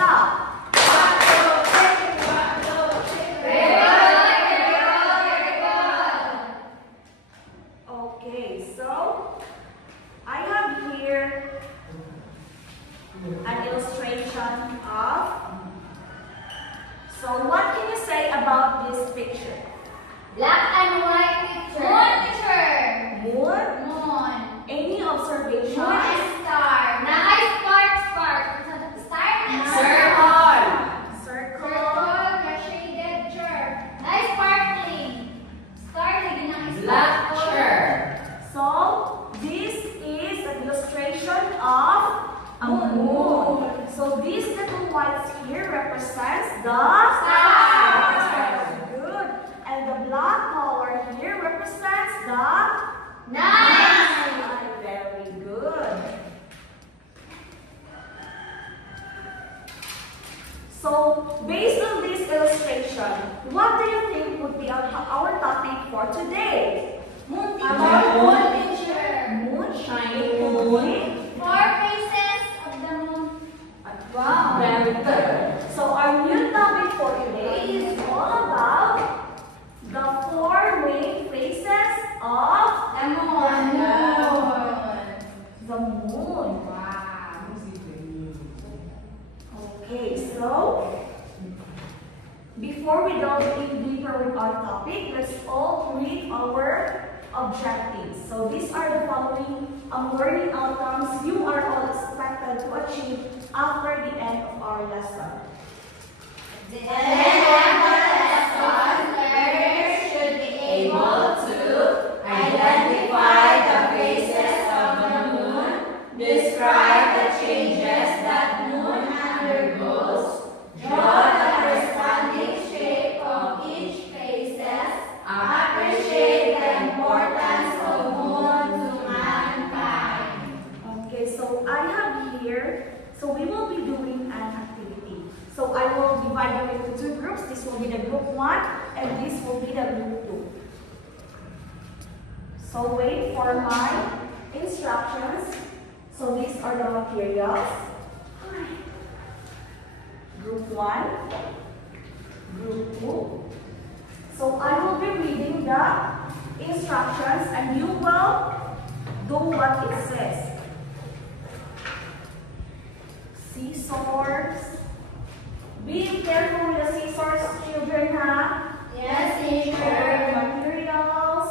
block. Okay, so I have here an illustration of. So what can you say about this picture? Black and white picture. Moon picture. Moon? Moon. Any observations? Moon and star. Spark. Star and Circle. Circle. The shaded chair. Sparkling. Star lagi ng Black chair. So this is an illustration of a moon. So these little whites here represents the stars. Good. And the black color here represents the night. Very good. So based on this illustration, what do you think would be our topic for today? Moon picture. Moon, shining moon. 4 faces of the moon. Wow, very good. So our new topic for today is all about the 4 main phases of The moon. the moon. Wow. Okay, so before we delve deeper with our topic, let's all read our objectives. So these are the following learning outcomes you are all expected to achieve after the end of our lesson. The end of the lesson, learners should be able to identify the phases of the moon, describe the changes that moon undergoes, draw the corresponding shape of each phases, appreciate the importance of moon to mankind. Okay, so I have here, so we will be doing an activity. So I will divide them into 2 groups. This will be the group 1 and this will be the group 2. So wait for my instructions. So these are the materials. Group 1, group 2. So I will be reading the instructions and you will do what it says. Scissors. Be careful with the scissors, children, ha? Yes, teacher. Materials.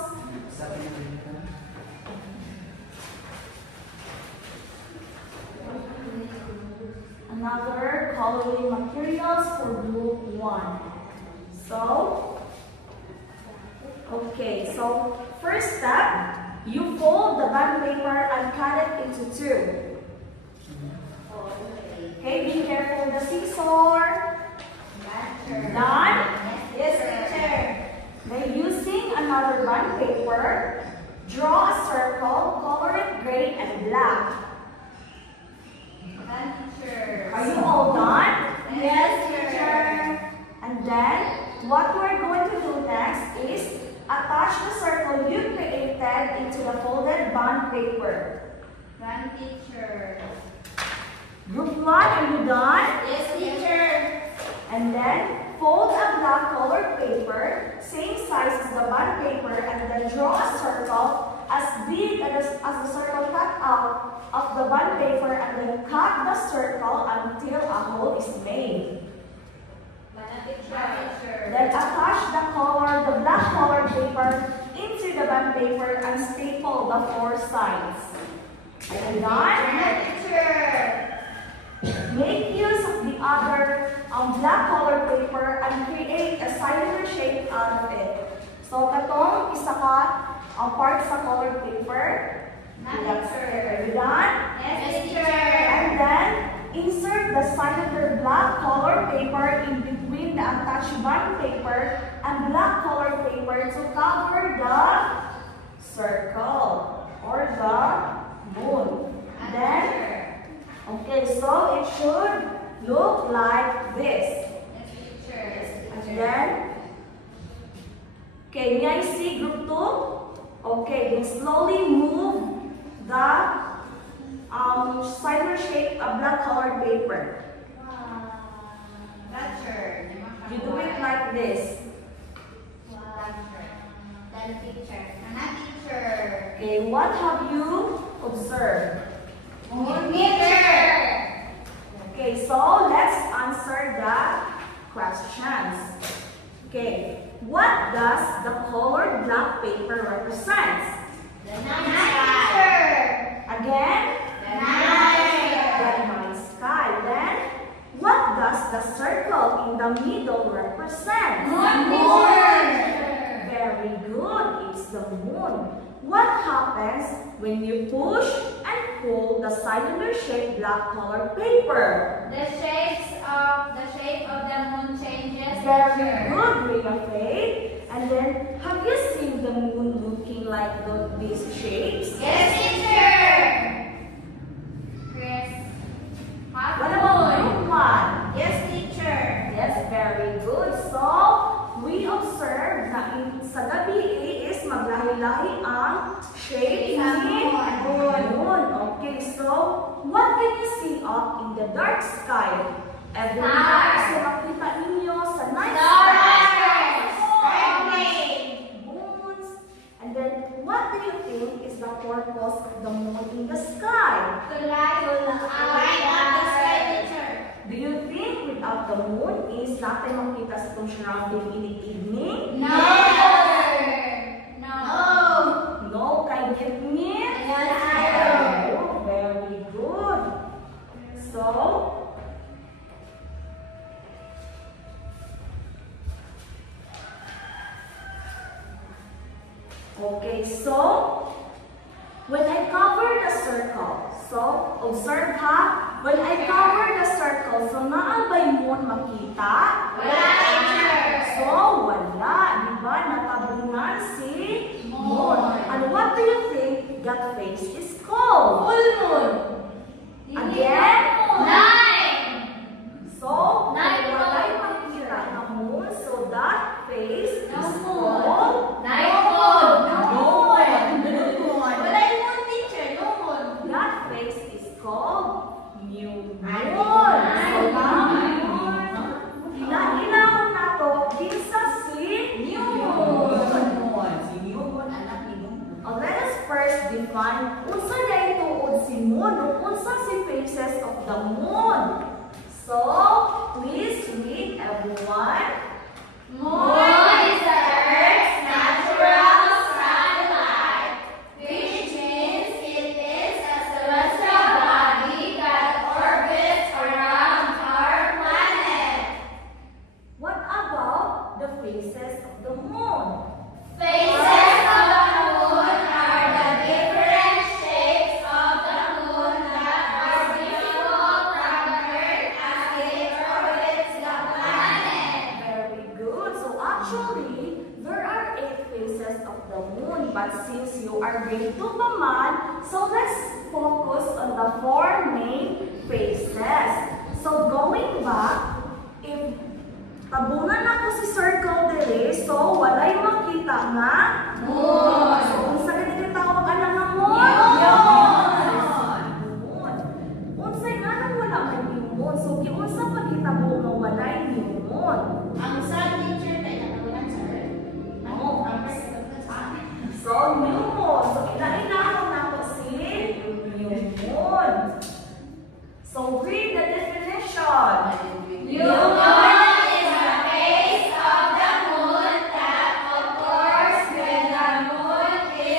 Another coloring materials for group 1. So, okay, so first step, you fold the bond paper and cut it into 2. Okay, be careful with the scissor. Done? Yes, teacher. Then using another bond paper, draw a circle, color it gray and black. Teacher. Are you all done? Yes, teacher. And then, what we're going to do next is attach the circle you created into the folded bond paper. Teacher. Group 1, are you done? Yes, teacher. And then, fold a black colored paper, same size as the bond paper, and then draw a circle as big as the circle cut out of the bond paper, and then cut the circle until a hole is made. Then attach the black colored paper into the bond paper and staple the 4 sides. Are you done? Teacher. Make use of the other black colored paper and create a cylinder shape out of it. So, katong isa ka part sa colored paper. Are you done? Yes, teacher. And then, insert the cylinder black colored paper in between the attached bond paper and black colored paper to cover the circle or the moon. Then, okay, so it should look like this. And then, okay, may I see group 2? Okay, then slowly move the cylinder shape of black colored paper. You do it like this. Okay, what have you observed? Okay, so let's answer the questions. Okay, what does the colored black paper represent? Again? The night sky. Then, what does the circle in the middle represent? Very good, it's the moon. What happens when you push and pull the cylinder-shaped black colored paper? The shape of the moon changes. Very good, Rhea Faye. And then, have you seen the moon looking like these shapes? Yes, teacher. Chris. What about you, one? Yes, teacher. Yes, very good. So, we observe na sa gabi is maglahi-lahi ang shape ni moon. Okay, so what can you see up in the dark sky? Every night, so makita ninyo sa night sky. Moons. And then, what do you think is the purpose of the moon in the sky? To light up the sky, teacher. Do you think without the moon is natin makita sa itong surrounding in the evening? No. No, can you give me? Yes. Oh, very good. So, okay, so when I cover the circle, so observe ha, when I cover the circle, so naabay moon makita? Wala, teacher. So, wala, di ba? Natabunan si moon. And what do you think that face is called? Full moon. Again? Night. So, Night walay moon. makita na moon, so that face No is moon. called Night moon. No moon. Wala yung moon, teacher. No moon. That face is called new moon. Ay, So, ay. inaon na to, kinsa si new moon. Let us first define unsa day tuod si moon o unsa si phases of the moon. So, please read everyone. Moon is the Earth's natural satellite, which means it is a celestial body that orbits around our planet. What about the phases of the moon? Phases of the moon are the different shapes of the moon that are visible from the Earth as it orbits the planet. Very good. So actually, there are 8 phases of the moon. But since you are grade 2 pa man, so let's focus on the 4 main phases. So going back, if tabunan ako si circle dere, so walay makita nga Moon. So unsa gani tawag ana nga moon? Moon. Unsay nga nang wala may moon? So giunsa pa gitabo nga walay moon? Ang sun, teacher, ay nakawalan sa Earth. Oo. So new moon. So ina-inahon nato si new moon. So read the definition. New moon is the phase of the moon that occurs when the moon is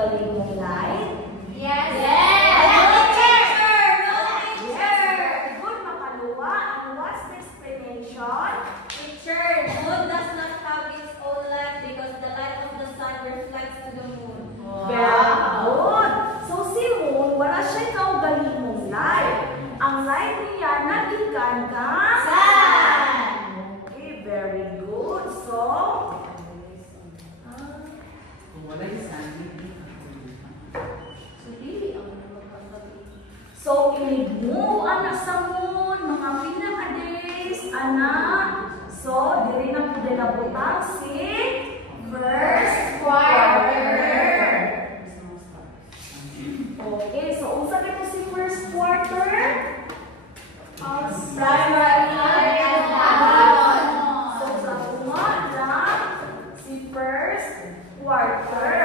galingong light? Yes. Good, makaluwa. And what's the explanation? Teacher, the moon does not have its own light because the light of the sun reflects to the moon. Very good. So si Moon, wala siya kaugalingong light. Ang light niya nagikan ka? Sun. Okay, very good. So, so i-move anak sa Moon, mga pinaka-days, anak. So, diri na po din nabutang si first quarter. Okay, so unsa dito si first quarter? Primary and Babylon. So, sa umaga, si first quarter.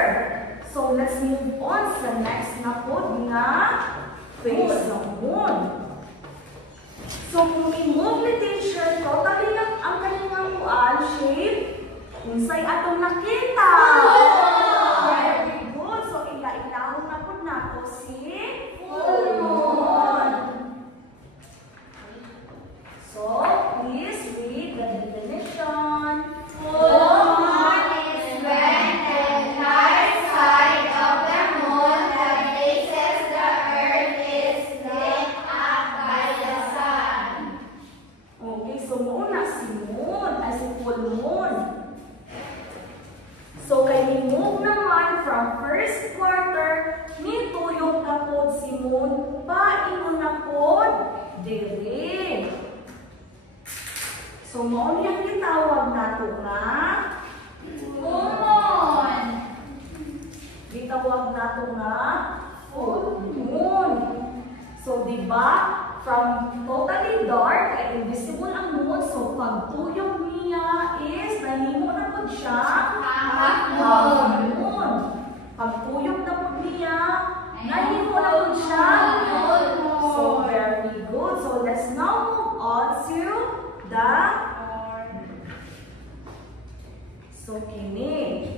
So, let's move on sa next na po nga phase ng moon. So, kung i-move ni teacher, totally lang ang kanyang kuan shape, unsay atong nakita. Very good. So, ila-ilahon na po nato si full moon. So, please read the definition. Full moon is when the entire side of the moon that faces the earth is lit up by the sun. Okay, so muna si moon, ay si full moon. So, kay ni-move naman from first quarter, nituyog na po si moon, paingon na po diri. So, mo niyang gitawag nato nga Full moon. gitawag nato nga full moon. So, di ba? From totally dark, ay invisible ang moon. So, pagtuyog niya is, nahimo na po siya half moon. Pagtuyog na po niya, nahimo na po siya full moon. So, very good. So, let's now move on to the so, kini.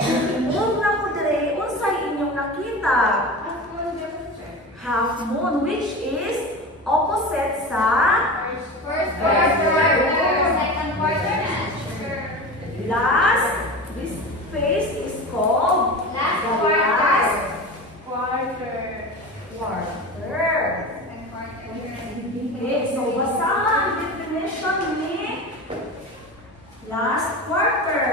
I-move na po dire, unsay inyong nakita? Half moon, which is opposite sa First quarter. Second quarter. last. This phase is called Last the quarter. last Quarter. quarter. Second quarter. Okay, so basa ang definition ni last quarter.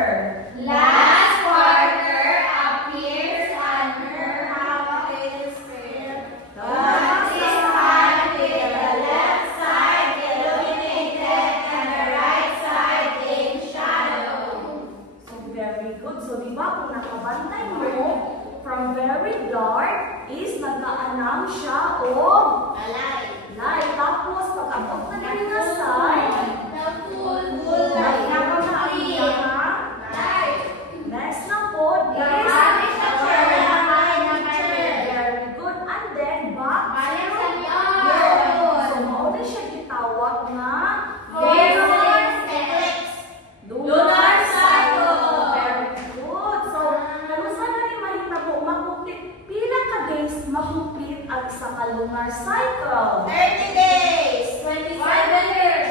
Last quarter appears under half its sphere. Thus is time with the left side illuminated and the right side in shadow. So very good. So di ba kung nakabantay mo, from very dark is nagkaanam siya o Alive. light. Tapos pag abot na din nga side, The full light na light. po na ang iya nga. Light. Next na po is Balik sa chair. very good. And then back Balik sa to yun. so mauna siya gitawag nga Venus eclipse. Lunar cycle. Very good. So, kalusan na ni mahitabo, makuplit, pila ka days makuplit ang isa ka lunar cycle? 30 days. 27 years.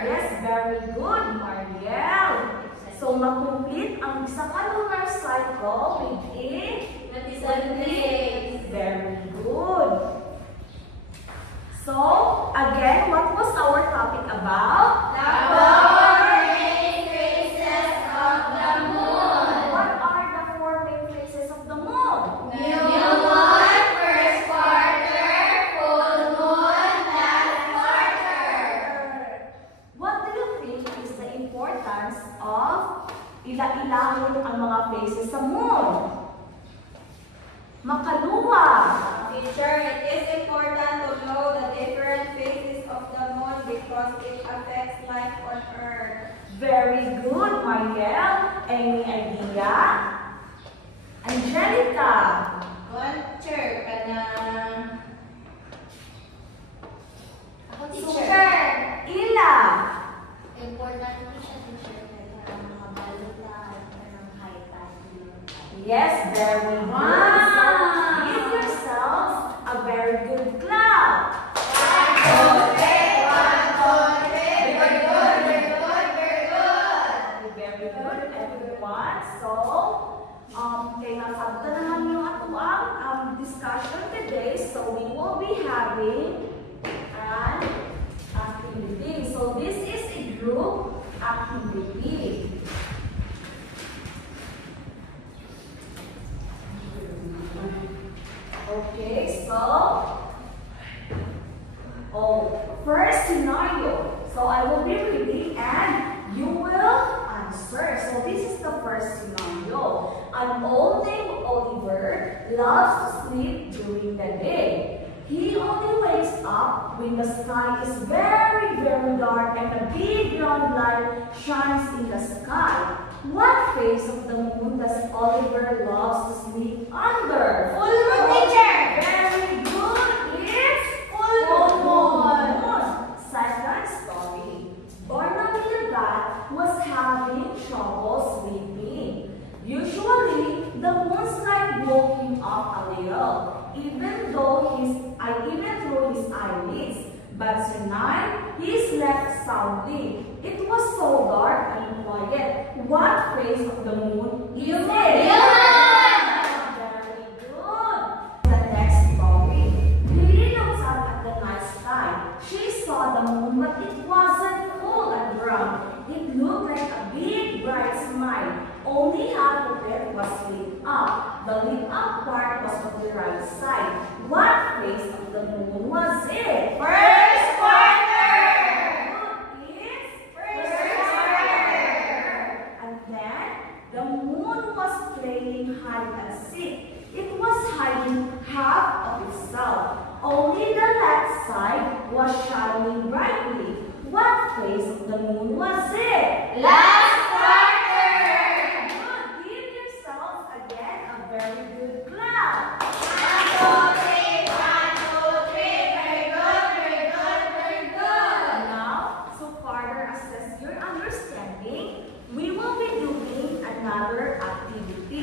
Yes, very good, Mariel. So, makumplit ang isa ka lunar cycle within 27 days. very good. So, again, what was our topic about? The four main phases of the moon. What are the four main phases of the moon? New moon, first quarter, full moon, last quarter. What do you think is the importance of ila-ilahon ang mga phases sa moon? Makaluwa. Teacher, it is important to know the different phases of the moon because it affects life on Earth. Very good, Mariel. Any idea? Angelica. Teacher, kana... Ako, Super. Ila. Important po siya, teacher, para makabalot na ng high tide. Yes, very good. So give yourselves a very good clap. Very good, everyone. So, kaya nasabta naman yung atuang discussion today. So, we will be having an activity. So, this is a group activity. Okay, so, first scenario. So, I will be reading and you will answer. So, this is the first scenario. An old named Oliver loves to sleep during the day. He only wakes up when the sky is very, very dark and a big round light shines in the sky. What phase of the moon does Oliver loves to sleep under? Full moon, teacher. Very good. It's full moon. Second story. Barnaby the bat was having trouble sleeping. Usually, the moon's light woke him up a little, even through his eyelids. But tonight, he slept soundly. It was so dark and quiet. What phase of the moon is it? Very good. The next story. Lily looked up at the night sky. She saw the moon, but it wasn't full and round. It looked like a big, bright smile. Only half of it was lit up. The lit up part was on the right side. What phase of the moon was it? First quarter. It's first quarter. And then the moon was playing hide and seek. It was hiding half of itself. Only the left side was shining brightly. What phase of the moon was it? Last quarter. Good. Give yourselves again a very good clap. 1, 2, 3, 1, 2, 3. Very good, very good, very good. Now, to further assess your understanding, we will be doing another activity.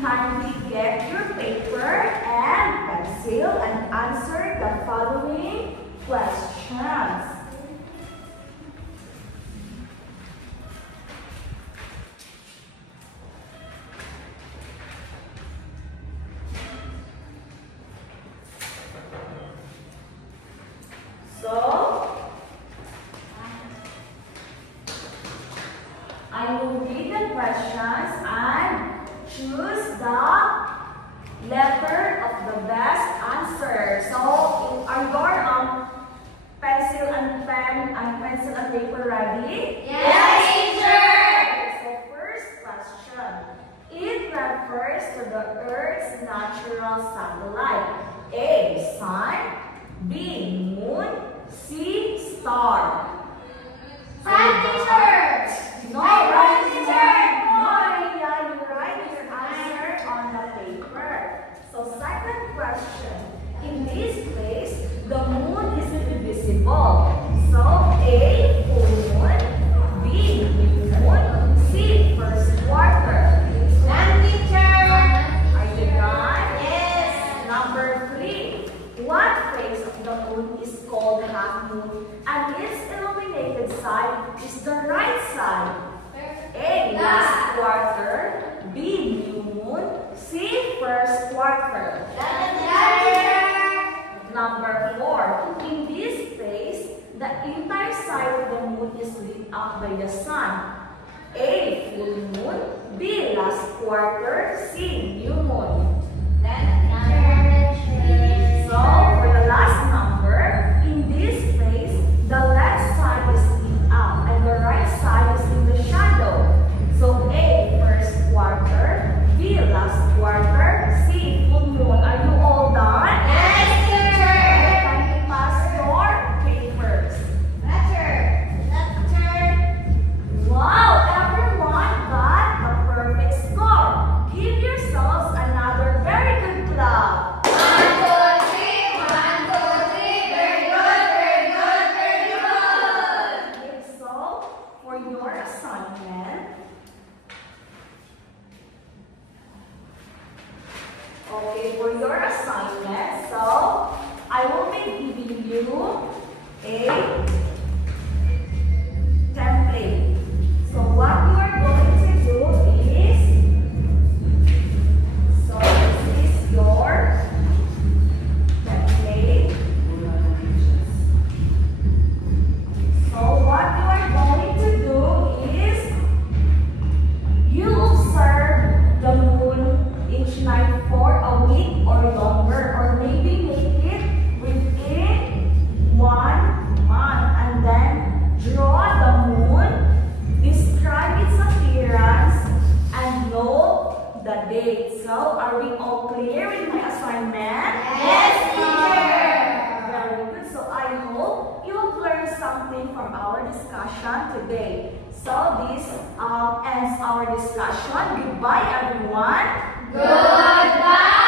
Kindly get your paper and pencil and answer the following questions. So, I will read the questions and choose the letter of the best answer. So, are your pencil and pen and pencil and paper ready? Yes, teacher. So, first question. It refers to the Earth's natural satellite. A. Sun. B. Moon. C. Star. Right, teacher. No, Right, right, teacher. no, yeah, you write your answer on the paper. So, second question. In this case, the moon is invisible. So, A. Full moon. B. New moon. C. First quarter. Done, teacher. Are you done? Yes. Number 3. What phase of the moon is called half moon and its illuminated side is the right side? A. Last quarter. B. New moon. C. First quarter. Number 4. In this phase, the entire side of the moon is lit up by the sun. A. Full moon. B. Last quarter. C. New moon. So, for the last number, in this phase, the left side is lit up and the right side is in the shadow. So, A. First quarter. B. Last quarter. C. Full moon. Are you all done? Yes, teacher. Kindly pass your papers. Wow, everyone got a perfect score. Give yourselves another very good clap. 1, 2, 3, 1, 2, 3. Very good, very good, very good. Okay, so for your assignment, Okay, for your assignment, so I will be giving you a template. So what you are going to do is, so this is your template. So what you are going to do is, you observe the moon each night for a week or longer, or maybe make it within 1 month, and then draw the moon, describe its appearance, and note the date. So, are we all clear with my assignment? Yes, teacher. Very good. So, I hope you have learned something from our discussion today. So, this ends our discussion. Goodbye, everyone. Goodbye.